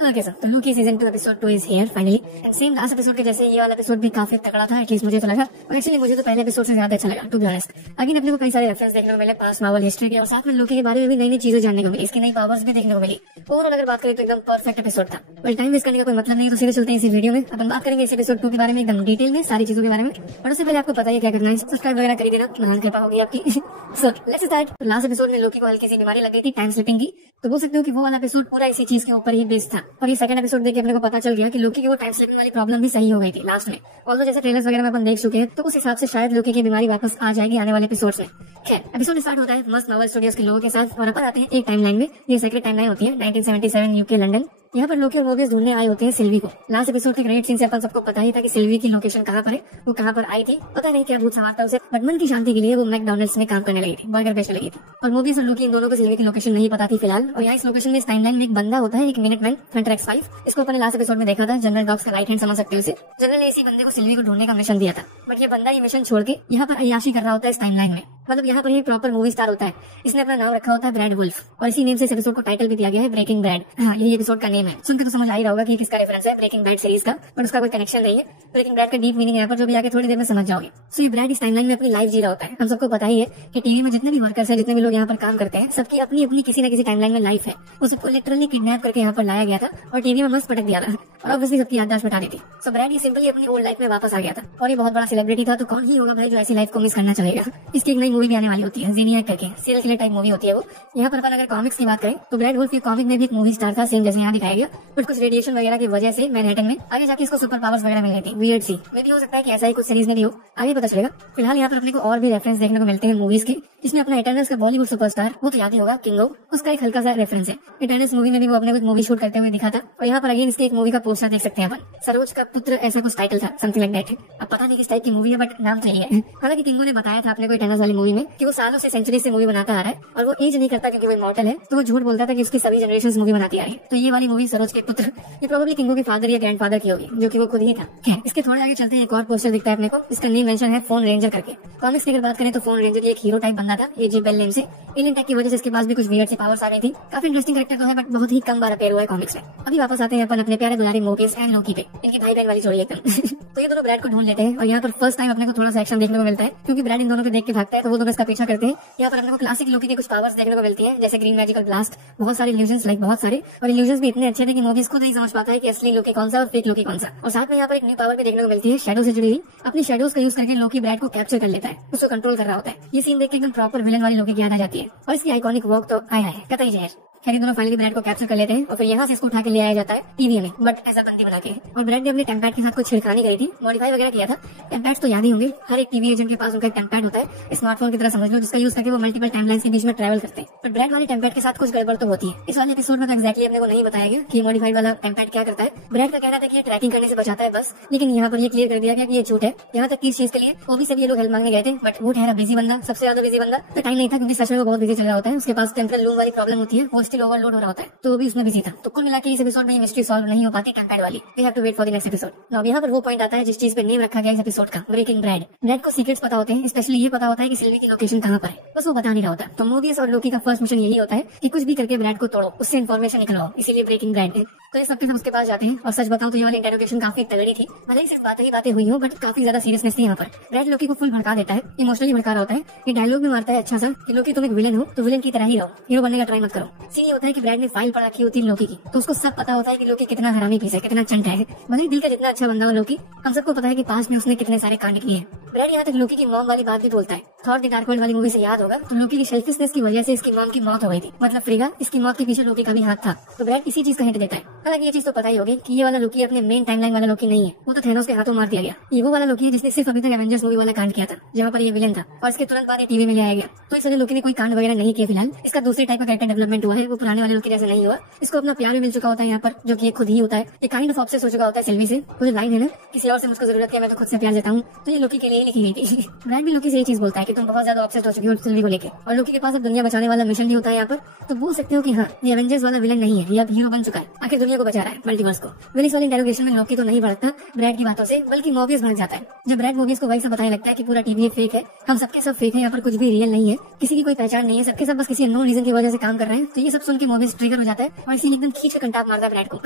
Okay sir, तो Lockie season 2 episode 2 is here finally. And same last episode के जैसे ये वाला एपिसोड भी काफी तगड़ा था, एटलीस्ट मुझे तो लगा। और एक्चुअली मुझे तो पहले एपिसोड से ज्यादा अच्छा लगा, टू बी ऑनेस्ट। अगेन अपने को कई सारे रेफरेंस देखने को मिले पास्ट मार्वल हिस्ट्री के, और साथ में लूकी के बारे में भी नई नई चीजें जानने को मिली, इसकी नई पावर्स भी देखने को मिली। ओवरऑल अगर बात करें तो एकदम परफेक्ट एपिसोड था। बट टाइम वेस्ट करने का कोई मतलब नहीं, तो सीधे चलते हैं इसी वीडियो में। अपन बात करेंगे इस एपिसोड 2 के बारे में एकदम डिटेल में, सारी चीजों के बारे में। और उससे पहले आपको पता है क्या करना है, सब्सक्राइब वगैरह कर देना, महान कृपा होगी आपकी। So let's start. Last episode में लूकी को हल्की सी बीमारी लग गई थी, टाइम स्लिपिंग की। तो बोल सकते हो कि वो वाला एपिसोड पूरा इसी चीज के ऊपर ही बेस्ड था। और ये सेकंड एपिसोड देख के अपने को पता चल गया कि लूकी की वो टाइम स्लिपिंग वाली प्रॉब्लम भी सही हो गई थी लास्ट में। ऑल्दो जैसे ट्रेलर्स वगैरह में अपन देख चुके हैं, तो उस हिसाब से शायद लूकी की बीमारी वापस आ जाएगी आने वाले एपिसोड्स में। खैर, एपिसोड स्टार्ट होता है मस्त मार्वल स्टूडियोज के लोगों के साथ, और अपन आते हैं एक टाइमलाइन में। ये सेक्रेट टाइमलाइन होती है 1977 यूके लंदन। यहाँ पर लोकी और मोबियस ढूंढने आए होते हैं सिल्वी को। लास्ट एपिसोड के क्रेडिट सीन से अपन सबको पता ही था कि सिल्वी की लोकेशन कहाँ पर है, वो कहाँ पर आई थी, पता नहीं क्या भूत सवार था उसे, बट मन की शांति के लिए वो मैकडॉनल्ड्स में काम करने लगी थी, बर्गर बेचने लगी थी। और मोबियस और लोकी इन दोनों को सिल्वी की लोकेशन नहीं पता थी फिलहाल। और यहाँ इस लोकेशन में इस टाइमलाइन में एक बंदा होता है, एक मिनटमैन हंटर X5। इसको अपने लास्ट एपिसोड में देखा था, जनरल डॉग्स का राइट हैंड समझ सकते हो इसे। जनरल ने इसी बंदे को सिल्वी को ढूंढने का मिशन दिया था, बट ये बंदा ये मिशन छोड़ के यहाँ पर अय्याशी कर रहा होता है इस टाइमलाइन में। मतलब यहाँ पर ये प्रॉपर मूवी स्टार होता है। इसने अपना नाम रखा होता है ब्रैड वुल्फ, और इसी नेम से इस एपिसोड को टाइटल भी दिया गया है, ब्रेकिंग बैड। हाँ, यही एपिसोड का नेम है। सुनकर तो समझ आ ही रहा होगा कि किसका रेफरेंस है, ब्रेकिंग बैड सीरीज का, बट उसका कोई कनेक्शन नहीं है। ब्रेकिंग बैड का डीप मीनिंग यहाँ पर जो भी आगे थोड़ी देर में समझ जाओगे। सो ये ब्रैड इस टाइमलाइन में अपनी लाइफ जी रहा होता है। हम सबको पता ही है कि टीवी में जितने भी वर्कर्स है, जितने भी लोग यहाँ पर काम करते हैं, सबकी अपनी अपनी किसी न किसी टाइमलाइन में लाइफ है। उसे लिटरली किडनैप करके यहाँ पर लाया गया था और टीवी में मस्त पटक दिया था, और ऑब्वियसली सबकी याददाश्त मिटा दी थी। सो ब्रैड ये सिंपली अपनी ओल्ड लाइफ में वापस आ गया था, और ये बहुत बड़ा सेलिब्रिटी था। तो कौन ही होगा भाई जो ऐसी लाइफ को मिस करना चाहेगा। इसकी एक नई मूवी भी आने वाली होती है, ज़ेनियाक करके, सीरियल किलर टाइप मूवी होती है वो। यहाँ पर अपन अगर कॉमिक्स की बात करें तो ब्रैड वुल्फ के कॉमिक में भी एक मूवी स्टार था, सेम जैसे यहाँ दिखाया गया। बट कुछ रेडिएशन वगैरह की वजह से मैनहट्टन में आगे जाके इसको सुपर पावर्स वगैरह मिल गई थी, वियर्ड सी। मे भी हो सकता है कि ऐसा ही कुछ सीरीज में भी हो, आगे पता चलेगा। फिलहाल यहाँ पर अपने को और भी रेफरेंस देखने को मिलते हैं मूवीज के, जिसमें अपना इटर्नल्स का बॉलीवुड सुपरस्टार, वो तो याद ही होगा, किंगो, उसका एक हल्का सा रेफरेंस है। इटर्नल्स मूवी में भी वो अपने कुछ मूवी शूट करते हुए दिखा था। और यहाँ पर अगेन इसकी एक मूवी का पोस्टर देख सकते हैं अपन, सरोज का पुत्र, ऐसा कुछ टाइटल था, समथिंग लाइक दैट। अब पता नहीं किस टाइप की मूवी है, बट नाम चाहिए है। हालांकि किंगो ने बताया था अपने को इटर्नल्स वाली मूवी में कि वो सालों से, सेंचुरी से मूवी बनाता आ रहा है, और वो एज नहीं करता क्योंकि वो इमॉर्टल है। तो वो झूठ बोलता था कि उसकी सभी जनरेशन मूवी बनाती आ रही है। तो ये वाली मूवी सरोज के पुत्र, ये प्रोबेबली किंगो के फादर या ग्रैंडफादर की होगी, जो कि वो खुद ही था। इसके थोड़े आगे चलते हैं, एक और पोस्टर दिखता है अपने को, इसका नेम मेंशन है फोन रेंजर करके। कॉमिक्स की अगर बात करें तो फोन रेंजर एक हीरो टाइप बंदा था, ये जे बेल नेम से। एलियन टेक की वजह से इसके पास भी कुछ वियर्ड सी पावर्स आ गई थी। काफी इंटरेस्टिंग कैरेक्टर तो है, बट बहुत ही कम बार अपीयर हुआ है कॉमिक्स में। अभी वापस आते हैं अपन अपने प्यारे दुलारी मोबियस एंड लोकी पे, इनकी भाई बहन वाली जोड़ी एकदम। तो ये दोनों ब्रैड को ढूंढ लेते हैं, और यहाँ पर फर्स्ट टाइम अपने को थोड़ा सा एक्शन देखने को मिलता है, क्योंकि ब्रैड इन दोनों को देख के भागता है, तो वो दोनों इसका पीछा करते हैं। यहाँ पर अपने को क्लासिक लोकी की कुछ पावर्स देखने को मिलती है, जैसे ग्रीन मैजिकल ब्लास्ट, बहुत सारे इल्यूजन्स, लाइक बहुत सारे। और इल्यूजन्स भी इतने अच्छे थे कि मोबियस खुद नहीं समझ पाता है कि असली लोकी कौन सा और फेक लोकी कौन सा। और साथ में यहाँ पर एक न्यू पावर भी देखने को मिलती है, शैडो से जुड़ी हुई। अपनी शैडोज का यूज करके लोकी ब्रैड को कैप्चर कर लेता है, उसको कंट्रोल कर रहा होता है। ये सीन देख के एकदम प्रॉपर विलन वाली लोकी की याद आ जाती है, और इसकी आइकॉनिक वॉक तो आया है कतई जहर। खैर, दोनों फाइनली ब्रैड को कैप्चर कर लेते हैं, और फिर यहाँ से इसको उठा के ले आया जाता है टीवी में, बट ऐसा बंदी बना के। और ब्रैड ने अपने टेम्पैड के साथ कुछ छिड़कानी करी थी, मॉडिफाई वगैरह किया था। टेम्पैड्स तो याद ही होंगे, हर एक टीवी एजेंट के पास उनका टेम्पैड होता है, स्मार्टफोन की तरह समझ लो, जिसका यूज करके वो मल्टीपल टाइमलाइंस के बीच में ट्रैवल करते हैं। पर ब्रैड वाले टेम्पैड के साथ कुछ गड़बड़ तो होती है। इस वाले एपिसोड में तो एक्जैक्टली अपने को नहीं बताया गया कि मॉडिफाइड वाला टेम्पैड क्या करता है। ब्रैड का कहना था कि ये ट्रैकिंग करने से बचाता है बस, लेकिन यहाँ पर ये क्लियर कर दिया गया कि ये झूठ है। यहाँ तक कि इस चीज के लिए वो भी सब ये लोग हेल्प मांगने गए थे, बट वो ठहरा बिजी बंदा, सबसे ज्यादा बिजी बंदा। तो टाइम नहीं था, क्योंकि सच में वो बहुत बिजी चल रहा होता है। उसके पास टेम्परल लूम वाली प्रॉब्लम होती है, वो स्टिल ओवरलोड हो रहा होता है, तो वो भी उसमें बिजी था। तो कुल मिला के इस एपिसोड में ये मिस्ट्री सॉल्व नहीं हो पाती टेम्पैड वाली। We have to wait for the next episode. Now यहाँ पर वो पॉइंट आता है जिस चीज पे नेम रखा गया इस एपिसोड का, ब्रेकिंग ब्रैड। ब्रैड को सीक्रेट्स पता होते हैं, स्पेशली ये पता होता है कि सिल्वी की लोकेशन कहाँ पर है, बस वो बता नहीं रहा होता। तो मोबियस और लोकी का फर्स्ट मिशन यही होता है कि कुछ भी करके ब्रैड को तोड़ो, उससे इन्फॉर्मेशन निकलवाओ, इसीलिए ब्रेकिंग ब्रैड है। तो ये सबके सब उसके पास जाते हैं, और सच बताऊं तो ये वाली इंटरोगेशन काफी तगड़ी थी। भले ही सिर्फ बातें हुई हो, बट काफी ज्यादा सीरियसनेस थी यहाँ पर। ब्रैड लोकी को फुल भड़का देता है, इमोशनली भड़का रहा होता है। ये डायलॉग में मारता है अच्छा सा कि लोकी तुम एक विलन हो, तो विलन की तरह ही रहो, हीरो बनने का ट्राई मत करो। सीन ये होता है कि ब्रैड ने फाइल पढ़ रखी होती है लोकी की, तो उसको सब पता होता है कि लोकी कितना हरामी पीस है, कितना चंटा है। भले ही दिल का जितना अच्छा बंदा हो लोकी, हम सबको पता है कि पास में उसने कितने सारे कांड किए हैं। ब्रैड यहाँ तक लोकी की मॉम वाली बात भी बोलता है। थॉर द डार्क वर्ल्ड वाली मूवी से याद होगा, तो लोकी की सेल्फिशनेस की वजह से इसकी मॉम की मौत हो गई थी। मतलब फ्रीगा, इसकी मौत के पीछे लोकी का भी हाथ था। तो ब्रैड इसी चीज का हिंट देता है। हालांकि ये चीज तो पता ही होगी कि ये वाला लोकी अपने मेन टाइमलाइन वाला लोकी नहीं है, वो तो थेनोस के हाथों मार दिया गया। ये वो वाला लोकी है जिसने सिर्फ अभी तक एवेंजर्स मूवी वाला कांड किया था, जहाँ पर ये विलन था, और इसके तुरंत बाद ये टीवी में ले आया गया। तो इस वजह लोकी ने कोई कांड वगैरह नहीं किया फिलहाल। इसका दूसरे टाइप का कैरेक्टर डेवलपमेंट हुआ है, वो पुराने वाले लोकी जैसे नहीं हुआ। इसको अपना प्यार भी मिल चुका होता है यहाँ पर, जो कि खुद ही होता है। एक काइंड ऑफ ऑब्सेस हो चुका होता है सिल्वी से। मुझे लाइन है ना, किसी और से मुझको जरूरत है, मैं तो खुद से प्यार देता हूँ। तो ये लोकी के लिए यही लिखी गई थी। ब्रैड भी लोकी से यही चीज बोलता है कि तुम बहुत ज्यादा ऑब्सेस्ड हो चुकी हो सिल्वी को लेके, और लोकी के पास अब दुनिया बचाने वाला मिशन भी होता है यहाँ पर, तो बोल सकते हो कि हाँ, ये एवेंजर्स वाला विलन नहीं है, ये अब हीरो बन चुका है, आखिर दुनिया को बचा रहा है, मल्टीवर्स को। विलिस वाली इंटेरोगेशन में लोकी तो नहीं भड़कता ब्रैड की बातों से, बल्कि मोबियस भाग जाता है। जब ब्रैड मोबियस को वही सब बताने लगता है कि पूरा टीवी फेक है, हम सबके सब फेक है, यहाँ पर कुछ भी रियल नहीं है, किसी की कोई पहचान नहीं है, सबके सब बस किसी अननोन रीजन की वजह से काम कर रहे हैं। तो ये सब सुन के मोबियस ट्रिगर हो जाता है और इसीलिए एकदम खींच कर कंटाप मारता है ब्रैड को।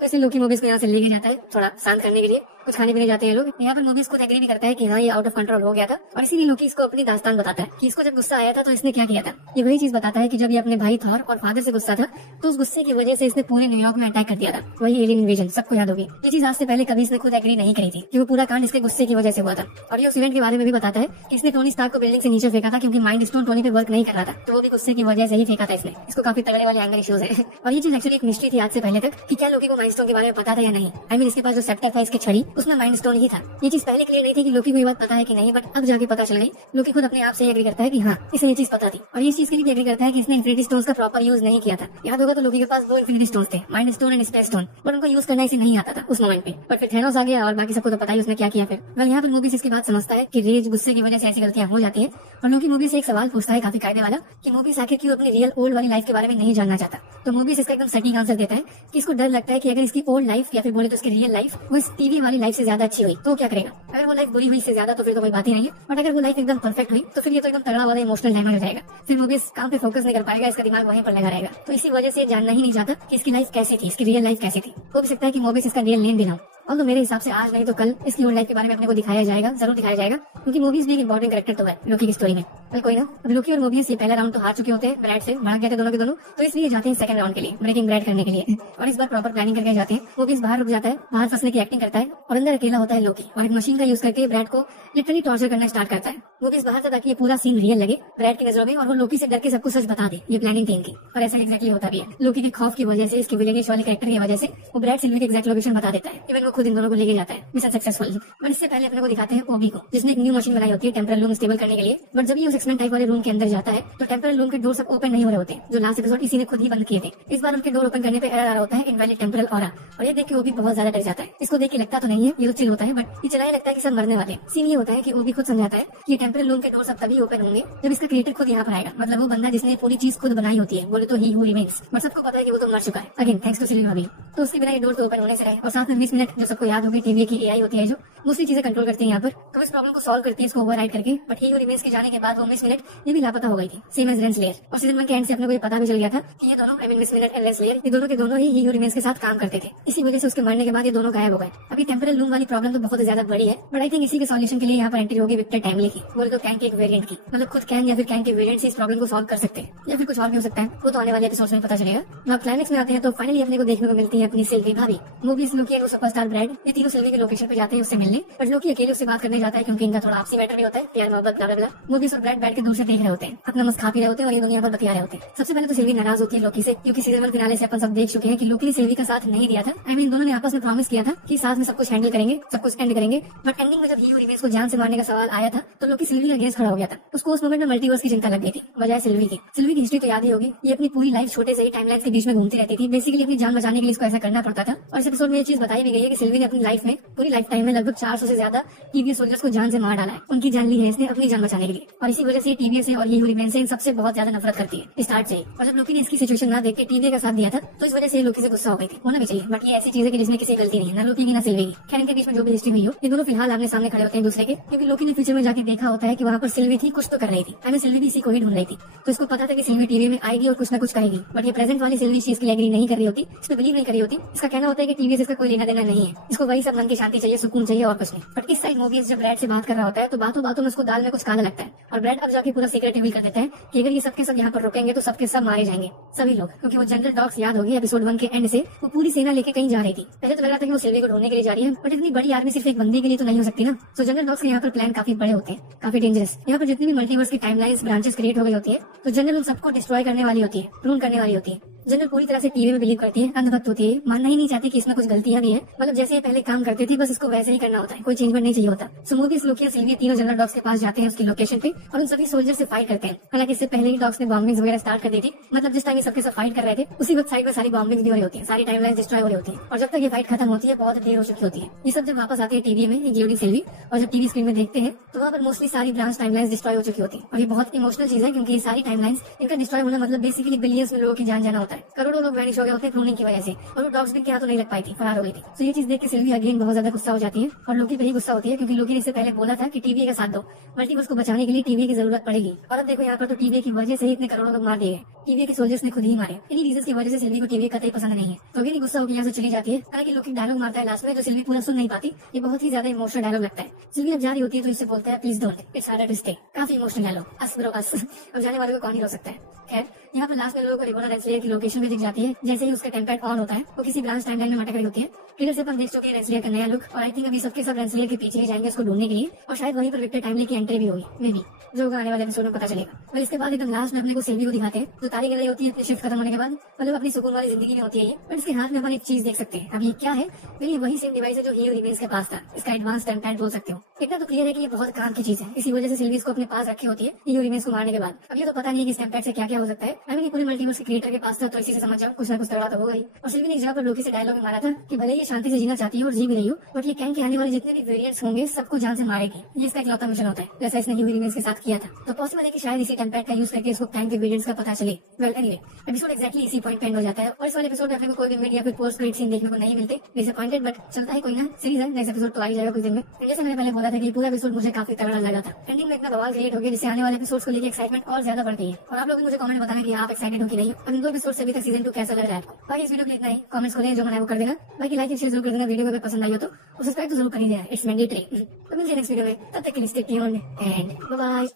वैसे लोकी मोबियस को यहाँ से लेके जाता है थोड़ा शांत करने के लिए, कुछ खाने पीने जाते हैं लोग। यहाँ पर मोबियस खुद एग्री भी करता है कि हाँ, ये आउट ऑफ कंट्रोल हो गया था, और इसीलिए लोकी इसको अपनी दास्तान बताता है कि इसको जब गुस्सा आया था तो इसने क्या किया था। ये वही चीज बताता है कि जब ये अपने भाई थॉर और फादर से गुस्सा था तो उस गुस्से की वजह से इसने पूरे न्यूयॉर्क में अटैक कर दिया था, वही एलियन इन्वेजन, सबको याद होगी। ये चीज आज से पहले कभी इसने खुद एग्री नहीं करी थी कि वो पूरा कांड इसके गुस्से की वजह से हुआ था। और ये उस इवेंट के बारे में भी बताता है कि इसने टोनी स्टार्क को बिल्डिंग से नीचे फेंका था क्योंकि माइंड स्टोन टोनी पे वर्क नहीं कर रहा था, तो वो भी गुस्से की वजह से ही फेंका था इसने। इसको काफी तगड़े वाले एंगर इश्यूज है। और ये चीज एक्चुअली एक मिस्ट्री थी आज से पहले तक कि क्या लोकी को माइंड स्टोन के बारे में पता था या नहीं। आई मीन इसके पास जो सेप्टर था, इसके छड़ी, उसमें माइंड स्टोन ही था। ये चीज पहले क्लियर नहीं थी कि लोकी को ये बात पता है कि नहीं, बट अब जाके पता चल गई। लोकी खुद अपने आप से एग्री करता है कि हाँ, इसे ये चीज पता थी, और ये चीज के लिए भी एग्री करता है कि इसने इन्फिनिटी स्टोन्स का प्रॉपर यूज नहीं किया था। याद होगा तो लोकी के पास 2 इन्फिनिटी स्टोन्स थे, mind stone and space stone, पर उनको यूज करना इसे नहीं आता था उस मोमेंट पे। पर फिर थैनोस आ गया और बाकी सबको तो पता ही उसने क्या किया। फिर यहाँ पर मोबियस इसकी बात समझता है कि रेज, गुस्से की वजह से ऐसी गलतियां हो जाती है, और लोकी मोबियस से एक सवाल पूछता है काफी कायदे वाला कि मोबियस आखिर क्यों अपनी रियल ओल्ड वाली लाइफ के बारे में नहीं जानना चाहता। तो मोबियस इसका एकदम सटीक आंसर देता है कि इसको डर लगता है कि अगर इसकी ओल्ड लाइफ या फिर बोले तो उसकी रियल लाइफ वो इस टीवी वाली लाइफ से ज्यादा अच्छी हुई तो क्या करेगा। अगर वो लाइफ बुरी हुई इससे ज्यादा तो फिर तो कोई बात ही नहीं है, बट अगर वो लाइफ एकदम परफेक्ट हुई तो फिर ये तो एकदम तगड़ा वाला इमोशनल डैमेज हो जाएगा। फिर मोबियस काम पे फोकस नहीं कर पाएगा, इसका दिमाग वहीं पर लगा रहेगा। तो इसी वजह से जानना ही नहीं चाहता कि इसकी लाइफ कैसी थी, इसकी रियल लाइफ कैसी थी। हो भी सकता है कि मोबियस इसका रियल नेम भी ना हो, और तो मेरे हिसाब से आज नहीं तो कल इसकी ओल्ड लाइफ के बारे में अपने को दिखाया जाएगा, जरूर दिखाया जाएगा, क्योंकि मोबियस भी एक इंपॉर्टेंट कैरेक्टर तो है लोकी की स्टोरी में। पर कोई ना, अब लोकी और मोबियस ये पहला राउंड तो हार चुके होते हैं, ब्रैड से भाग गए थे दोनों के दोनों, तो इसलिए जाते हैं सेकंड राउंड के लिए ब्रेकिंग ब्रैड करने के लिए। और इस बार प्रॉपर प्लानिंग करके जाते हैं। मोबियस बाहर रुक जाता है, बाहर फंसने की एक्टिंग करता है, और अंदर अकेला होता है लोकी, और एक मशीन का यूज करके ब्रैड को लिटरली टॉर्चर करना स्टार्ट करता है। मोबियस बाहर था ताकि ये पूरा सीन रियल लगे ब्रैड की नजरों में, और वो लोकी से डर के सबको सच बता दे। ये प्लानिंग थी इनकी, और ऐसा एक्जैक्टली होता भी है। लोकी के खौफ की वजह से, इसके विलेनिश वाले कैरेक्टर की वजह से वो ब्रैड सिल्वी के एग्जैक्ट लोकेशन बता देता है। इवन वो खुद इन दोनों को लेके जाता है मिशन सक्सेसफुल। बट इससे पहले अपने को दिखाते हैं ओबी को, जिसने एक न्यू मशीन बनाई होती है टेम्परल रूम स्टेबल करने के लिए। बट जब ये उस एक्सपेरिमेंट टाइप वाले रूम के अंदर जाता है तो टेम्परल रूम के डोर सब ओपन नहीं हो रहे होते, जो लास्ट एपिसोड इसी ने खुद ही बंद किए थे। इस बार उनके डोर ओपन करने पे एरर आ रहा होता है, इनवैलिड टेम्परल ऑरा, और ये देख के ओबी बहुत ज्यादा डर जाता है। इसको देख के लगता तो नहीं है, ये तो चिल होता है, बट ये चलाने लगता है कि सब मरने वाले। सीन ये होता है कि ओबी खुद समझाता है कि टेम्परल रूम के डोर सब तभी ओपन होंगे जब इसका क्रिएटर खुद यहाँ पर आएगा, मतलब वो बंदा जिसने पूरी चीज खुद बनाई होती है, बोले तो ही हू रिमेन्स। बट सबको पता है कि वो तो मर चुका है, अगेन थैंक्स टू सिल्वी भाभी। तो उसके बिना ये डोर तो ओपन होने से रहे। और साथ में 20 मिनट जो सबको याद होगी टीवी की एआई होती है जो दूसरी चीजें कंट्रोल करती है यहाँ पर, तो इस प्रॉब्लम को सॉल्व करती है इसको ओवरराइड करके। बट ही हू रिमेन्स के जाने के बाद वो 20 मिनट ये भी लापता हो गई थी, सेम एज रेंसलेयर। और सीजन 1 के एंड से अपने को ये पता भी चल गया था कि ये दोनों, I mean 20 minute and Rensselaer, ये दोनों के दोनों ही हू रिमेन्स के साथ काम करते थे। इसी वजह से उसके मरने के बाद ये दोनों गायब हो गए। अभी टेम्परल रूम वाली प्रॉब्लम तो बहुत ज्यादा बड़ी है, बट आई थिंक इसी के सॉल्यूशन के लिए यहाँ पर एंट्री होगी विक्टर टाइमली की, बोले तो कैंग के एक वेरिएंट की। मतलब खुद कैंग या फिर कैंग के वेरिएंट से इस प्रॉब्लम को सॉल्व कर सकते हैं, या फिर कुछ और भी हो सकता है, वो तो आने वाले एपिसोड्स में पता चलेगा। अब क्लाइमेक्स में आते हैं तो फाइनली अपने को देखने को मिलती है अपनी सिल्वी भाभी। मोबियस, लोकी और सुपरस्टार ब्रैड, ये तीनों सिल्वी के लोकेशन पे जाते हैं उससे मिलने, बट लोकी अकेले उससे बात करने जाता है क्योंकि इनका थोड़ा आपसी मैटर भी होता है, प्यार मोहब्बत ब्ला ब्ला। मोबियस और ब्रैड बैठ के दूर से देख रहे होते हैं, अपना मस्त खा पी रहे होते हैं, और ये दुनिया पर बतिया रहे होते हैं। सबसे पहले तो सिल्वी नाराज होती है लोकी से, क्योंकि सीजन 1 फिनाले से अपन सब देख चुके हैं कि लोकी ने सिल्वी का साथ नहीं दिया था। आई मीन दोनों ने आपस में प्रॉमिस किया था कि साथ में सब कुछ हैंडल करेंगे, सब कुछ एंड करेंगे, बट एंडिंग में जब ही हू रिमेन्स को जान से मारने का सवाल आया था तो लोकी सिल्वी के अगेंस्ट खड़ा हो गया था। उसको उस मोमेंट में मल्टीवर्स की चिंता लग गई थी बजाय सिल्वी की। सिल्वी की हिस्ट्री तो याद ही होगी, ये अपनी पूरी लाइफ छोटे से ही टाइमलाइंस के बीच में घूमती रहती थी, बेसिकली अपनी जान बचाने के लिए इसको ऐसा करना पड़ता था। और इस एपिसोड में ये चीज बताई भी गई है कि सिल्वी ने अपनी लाइफ में, पूरी लाइफ टाइम में लगभग 400 से ज्यादा टीवीएस सोल्जर्स को जान से मार डाला है, उनकी जान ली है इसने अपनी जान बचाने के लिए। और इसी वजह से टीवीएस से और ये रिमेन से इन सबसे बहुत ज्यादा नफरत करती है स्टार्ट से ही। और जब लोकी ने इसकी सिचुएशन ना देख के टीवी का साथ दिया था तो इस वजह से लोकी से गुस्सा हो गई थी, होना भी चाहिए, बट ये ऐसी चीज है कि जिसमें किसी गलती नहीं है, ना लोकी की ना सिल्वी की। खैर इनके बीच में जो भी हिस्ट्री हुई हो, ये दोनों फिलहाल आमने सामने खड़े होते हैं दूसरे के, क्योंकि लोकी ने फ्यूचर में जाके देखा होता है कि वहाँ पर सिल्वी थी, कुछ तो कर रही थी। आई मीन सिल्वी भी इसी को ही ढूंढ रही थी, तो इसको पता था कि सिल्वी टीवी में आएगी और कुछ ना कुछ करेगी, बट ये प्रेजेंट वाली सिल्वी चीज के लिए एग्री नहीं कर रही होती, इसमें बिलीव नहीं कर रही होती। इसका कहना होता है कि टीवी से इसका कोई लेना देना नहीं है, इसको वही सब मन की शांति चाहिए, सुकून चाहिए और कुछ नहीं। बट इस साइड मोबियस जब ब्रैड से बात कर रहा होता है तो बातों बातों में उसको दाल में कुछ काला लगता है, और ब्रैड अब जाके पूरा सीक्रेट रिवील कर देता है कि अगर ये सबके सब यहाँ पर रुकेंगे तो सबके सब मारे जाएंगे, सभी लोग। क्योंकि वो जनरल डॉग्स याद होगी एपिसोड 1 के एंड से वो पूरी सेना लेके कहीं जा रही थी। पहले तो लग रहा था कि वो सिल्वी को ढूंढने के लिए जा रही है, बट इतनी बड़ी आर्मी सिर्फ एक बंदे के लिए तो नहीं हो सकती ना। तो जनरल डॉग्स के यहाँ पर प्लान काफी बड़े होते हैं, काफी डेंजरस। यहाँ पर जितनी भी मल्टीवर्स की टाइमलाइंस ब्रांचेस क्रिएट हो गई होती है तो जनरल उन सबको डिस्ट्रॉय करने वाली होती है, प्रून करने वाली होती है। जनरल पूरी तरह से टीवी में बिलीव करती है, अंधभक्त होती है, मानना ही नहीं चाहती कि इसमें कुछ गलतियां भी है। मतलब जैसे ये पहले काम करते थे बस इसको वैसे ही करना होता है, कोई चेंजमेंट नहीं चाहिए होता। सो मूवीज लोकी और सिल्वी तीनों जनरल डॉग्स के पास जाते हैं उसकी लोकेशन पे और उन सभी सोल्जर से फाइट करते हैं। हालांकि इससे पहले ही डॉग्स ने बॉम्बिंग वगैरह स्टार्ट कर दी थी। मतलब जिस टाइम ये सबके सब फाइट कर रहे थे उसी वक्त साइड में सारी बॉम्बिंग भी हो रही होती है, सारी टाइमलाइन डिस्ट्रॉय हो रही होती है। और जब तक ये फाइट खत्म होती है बहुत देर हो चुकी होती है। ये सब जब वापस आती है टीवी में गियोडी सिल्वी और जब टीवी स्क्रीन में देखते हैं तो वहाँ पर मोस्टली सारी ब्रांच टाइमलाइंस डिस्ट्रॉय हो चुकी होती है। और ये बहुत इमोशनल चीज है क्योंकि ये सारी टाइमलाइंस इनका डिस्ट्रॉय होना मतलब बेसिकली बिलियंस में लोगों की जान जाना होता है। करोड़ों लोग वैनिश हो गए होते हैं क्लोनिंग की वजह से और वो डॉग्स भी क्या तो नहीं लग पाई थी, फरार हो गई थी। तो ये चीज देख के सिल्वी अगेन बहुत ज्यादा गुस्सा हो जाती है और लोकी पे ही गुस्सा होती है क्योंकि लोकी ने इससे पहले बोला था कि टीवी का साथ दो, मल्टीवर्स को बचाने के लिए टीवी की जरूरत पड़ेगी। और अब देखो यहाँ पर तो टीवी की वजह से ही इतने करोड़ों लोग मार दिए गए, टीवी के सोल्जर्स ने खुद ही मारे। इन्हीं रीजन की वजह से सिल्वी को टीवी कतई पसंद नहीं है। तो अगेन गुस्सा होकर यहाँ से चली जाती है। हालांकि लोकी डायलॉग मारता है लास्ट में जो सिल्वी पूरा सुन नहीं पाती। ये बहुत ही ज्यादा इमोशनल डायलॉग लगता है। सिल्वी जब जा रही होती है तो इससे बोलता है please don't, it's harder to stay. काफी इमोशनल डायलॉग, अस ब्रो अस। अब जाने वाले को कौन ही रो सकता है। खैर यहाँ पर लास्ट में लोगों को रिबोना रेंसलियर की लोकेशन भी दिख जाती है। जैसे ही उसका टेम्पलेट ऑन होता है वो किसी ब्रांच टाइमलाइन में मटक रही होती है। ट्रेलर से अपन देख चुके हैं रेंसलियर का नया लुक और आई थिंक अभी सबके सब रेंसलियर के पीछे ही जाएंगे उसको ढूंढने के लिए और शायद वहीं पर विक्टर टाइमली की एंट्री भी होगी, मे बी, जो होगा आने वाले एपिसोड में पता चलेगा। और इसके बाद एकदम लास्ट में अपने को सिल्वी को दिखाते हैं जो तारी गिर रही होती है अपनी शिफ्ट खत्म होने के बाद। मतलब अपनी सुकून वाली जिंदगी में होती है ये। पर इसके हाथ में अपन एक चीज देख सकते हैं। अब ये क्या है? ये वही सेम डिवाइस है जो हीरो रिमेन्स के पास था। इसका एडवांस टेम्पलेट बोल सकते हो। इतना तो क्लियर है कि ये बहुत काम की चीज है, इसी वजह से सिल्वी इसको अपने पास रखी होती है हीरो रिमेन्स को मारने के बाद। अब ये तो पता नहीं है कि इस टेम्पलेट से क्या क्या हो सकता है। आई मीन पूरे मल्टीवर्स के क्रिएटर के पास था तो इसी से समझ जाओ कुछ ना कुछ तगड़ा तो होगा ही। और सिल्वी ने एक जगह पर लोकी से डायलॉग में मारा था कि भले ये शांति से जीना चाहती है और जी भी रही हो बट ये कैंग के आने वाले जितने भी वेरिएंट्स होंगे सबको जान से मारेगी। ये इसका इकलौता मिशन होता है जैसा इसने हीरो रिमेन्स के साथ किया था। तो पॉसिबल है कि शायद इसी टेम्पलेट का यूज करके इसको कैंग के वेरिएंट्स का पता चले। वेल एनीवे एपिसोड एक्जैक्टली इसी पॉइंट पे एंड हो जाता है और इस वाले एपिसोड में अपने को कोई भी मीडिया फिर पोस्ट क्रेडिट सीन देखने को नहीं मिलते। डिसअपॉइंटेड बट चलता है, कोई ना, सीरीज है, नेक्स्ट एपिसोड तो आ ही जाएगा कुछ दिन में। जैसे मैंने पहले बोला था कि पूरा एपिसोड मुझे काफी तगड़ा लगा था। एंडिंग में इतना बवाल क्रिएट हो गया जिससे आने वाले एपिसोड्स को लेकर एक्साइटमेंट और ज्यादा बढ़ गई है। और आप लोग मुझे कमेंट में बताना कि आप एक्साइटेड हो कि नहीं। और इन दो एपिसोड से अभी तक सीजन 2 कैसा लग रहा है आपको। बाकी इस वीडियो के लिए इतना ही। कमेंट्स को जो मना वो कर देना। बाकी लाइक शेयर जरूर कर देना वीडियो को, अगर पसंद आई हो तो सब्सक्राइब तो जरूर कर ही देना, इट्स मैंडेटरी। तो मिलते हैं नेक्स्ट वीडियो में, तब तक के लिए stay tuned and bye bye.